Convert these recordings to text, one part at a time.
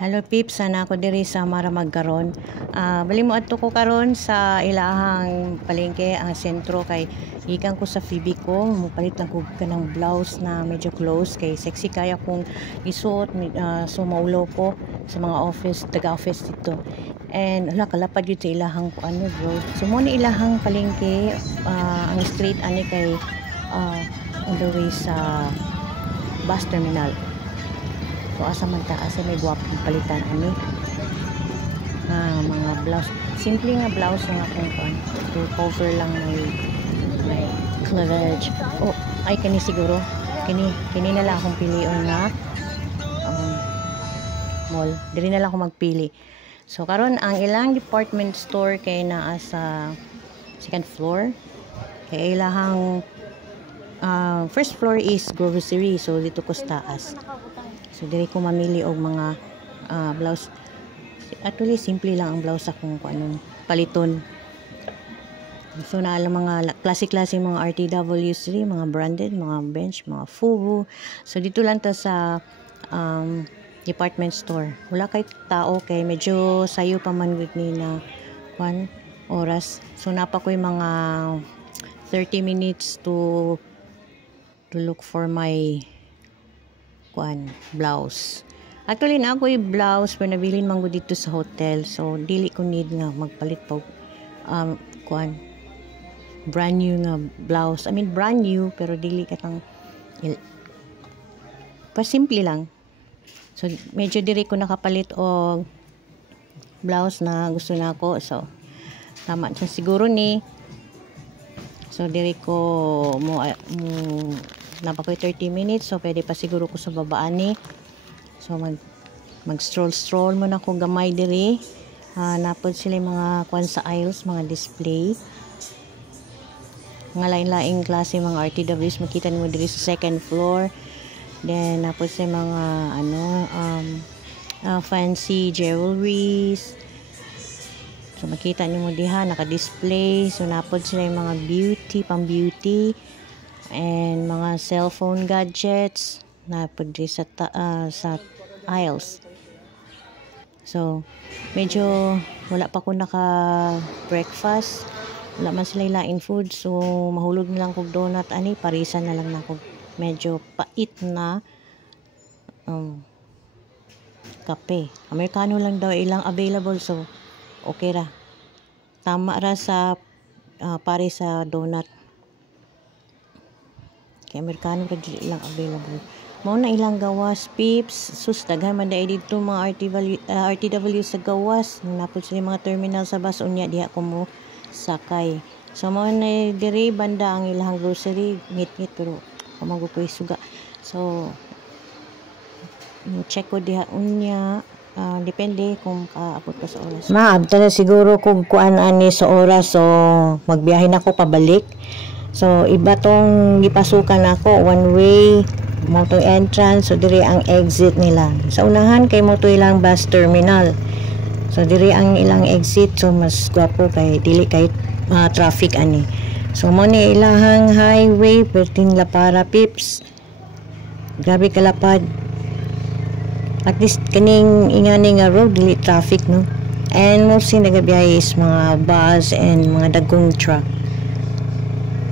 Hello Pips, sana ako diri sa Maramag karon. Bali mo adto ko karon sa ilahang palengke ang sentro kay gikan ko sa Phoebe ko, mupalit lang ko kanang blouse na medyo close kay sexy kaya kung isuot so maulo ko sa mga taga-office dito. And hala kalapad gyud sa ilahang bro. So mo ni ilahang palengke ang street ani kay on the way sa bus terminal. So asa man ta asa may guwapong palitan ani mga blouse, simple nga blouse nga akong to cover lang may cleavage. Ay kani siguro kini na lang akong pilion nga mall diri na lang ako magpili. So karon ang ilang department store kay naa sa second floor kay ilahang first floor is grocery, so dito ko sa taas. So diri ko mamili og mga blouse. Actually simple lang ang blouse akong paliton. So na lang mga klase-klase mga RTW3, mga branded, mga bench, mga Fubu. So dito lang ta sa department store. Wala kay tao kay medyo sayo pa man gud ni na 1 oras. So napa koy mga 30 minutes to look for my blouse. Actually na ako yung blouse pero nabilin man ko dito sa hotel, so dili ko need nga magpalit pa brand new nga blouse. I mean brand new pero dili katang pa simple lang. So medyo diri ko nakapalit og blouse na gusto nako, so tama siya siguro ni. So diri ko napakoy 30 minutes, so pwede pa siguro ko sa babaan ni. So mag stroll mo na ko gamay diri. Napod sila mga sa aisles, mga display, mga lain-laing klase mga RTWs makita mo diri sa second floor. Then napod sila mga fancy jewelries, so makita niyo mo diha naka-display. So napod sila yung mga pang beauty and mga cellphone gadgets na pwede sa aisles. So medyo wala pa ko naka-breakfast, wala man sila ilain food, so mahulog na lang kog donut ani, parisan na lang na kog medyo pait na kape. Americano lang daw ilang available, so okay ra, tama ra sa pare sa donut. Kay Amerikano ka ilang available. Mao na ilang gawas Pips. Sus daghan man dai dito mga RTW sa gawas. Napod sa mga terminal sa bus unya diha ko mo sakay. So mao na diri banda ang ilang grocery, ngit-ngit pero kamago ko suga. So check ko diha unya. Depende kung kaabot ka sa oras. Maabta na siguro kung kuan ani sa oras, so magbiyahe na ako pabalik. So iba tong gipasukan ako, one way mo to entrance, so diri ang exit nila. Sa unahan kay mo to ilang bus terminal, so diri ang ilang exit, so mas gwapo kay dili kay traffic ani. So mo ni ilahang highway perting La Para Pips, grabe kalapad. At least kaning ingani nga road dili traffic no, and mostly nagabiyahe is mga bus and mga dagkong truck.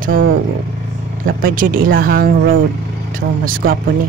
So lapad jud ilahang road, so mas gwapo ni.